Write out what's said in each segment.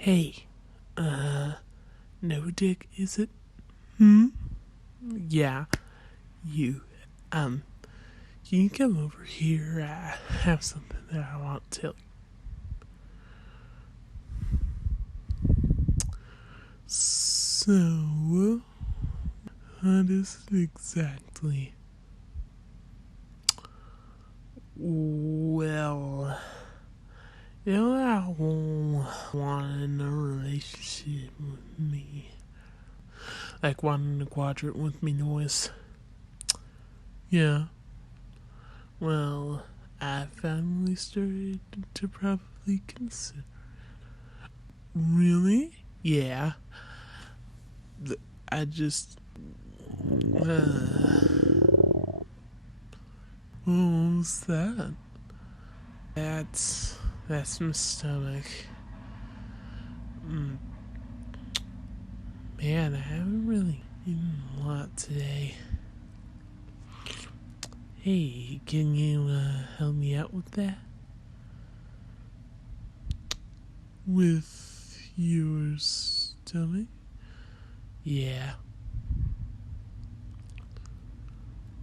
Hey, no dick, is it? Hmm? Yeah, you. Can you come over here? I have something that I want to tell you. So, what is it exactly? Well, I want a relationship with me. Like wanting a quadrant with me noise. Yeah. Well, I finally started to probably consider. Really? Yeah. I just. What was that? That's my stomach. Man, I haven't really eaten a lot today. Hey, can you help me out with that? With your stomach? Yeah.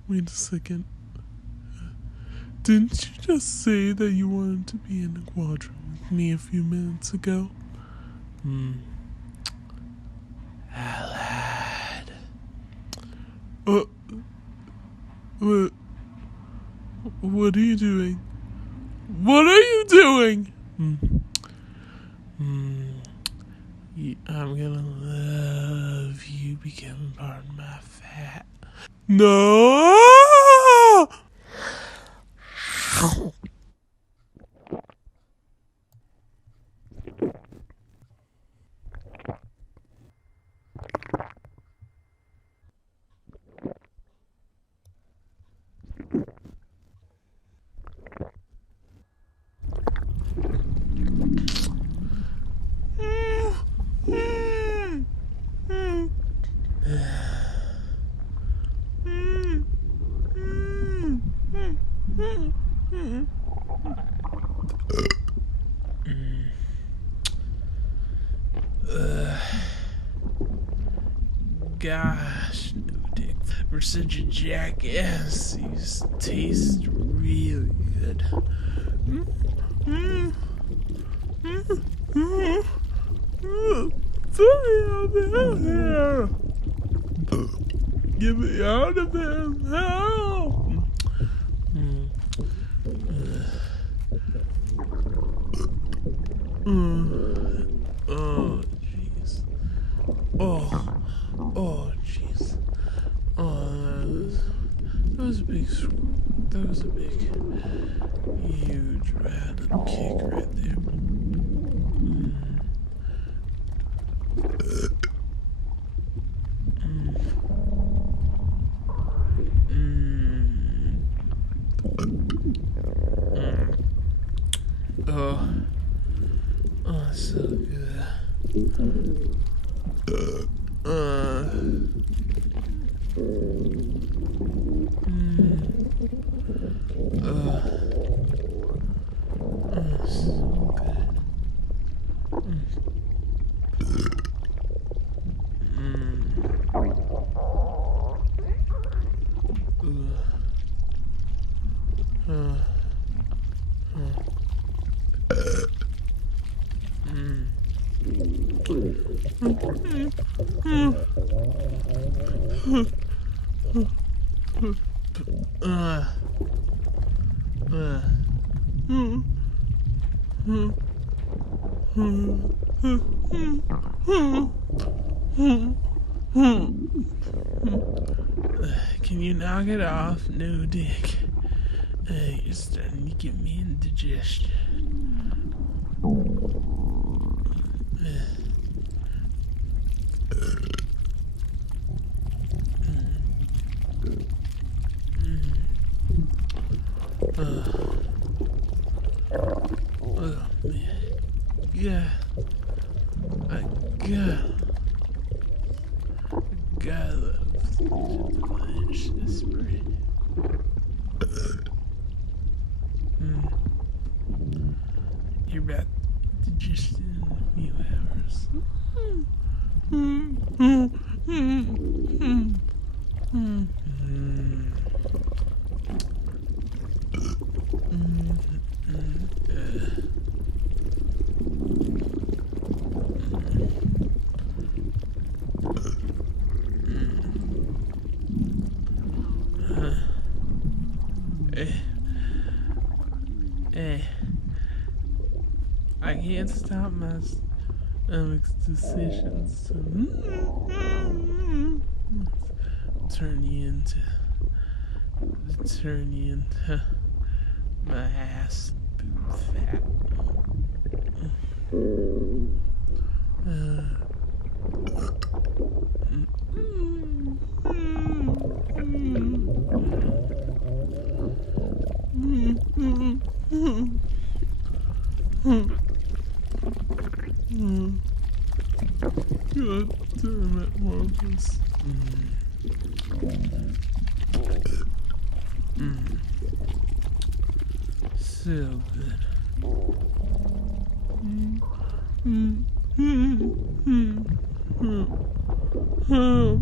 Wait a second. Didn't you just say that you wanted to be in a quadrant with me a few minutes ago? I lied. What are you doing? What are you doing? I'm gonna love you becoming part of my fat. No! Gosh, no dick. We're such a jackass. These taste really good. Get me out of here. Help! Oh, jeez. Oh, jeez. That was a big, huge random kick right there. Oh, so good. So good. Can you knock it off? No dick. You're starting to give me indigestion. Oh man. Yeah. I gotta love delicious bread. You're about just in a few hours. I can't stop my stomach's decisions to turn you into my ass boob fat. God damn it, Marvus. So good. Help.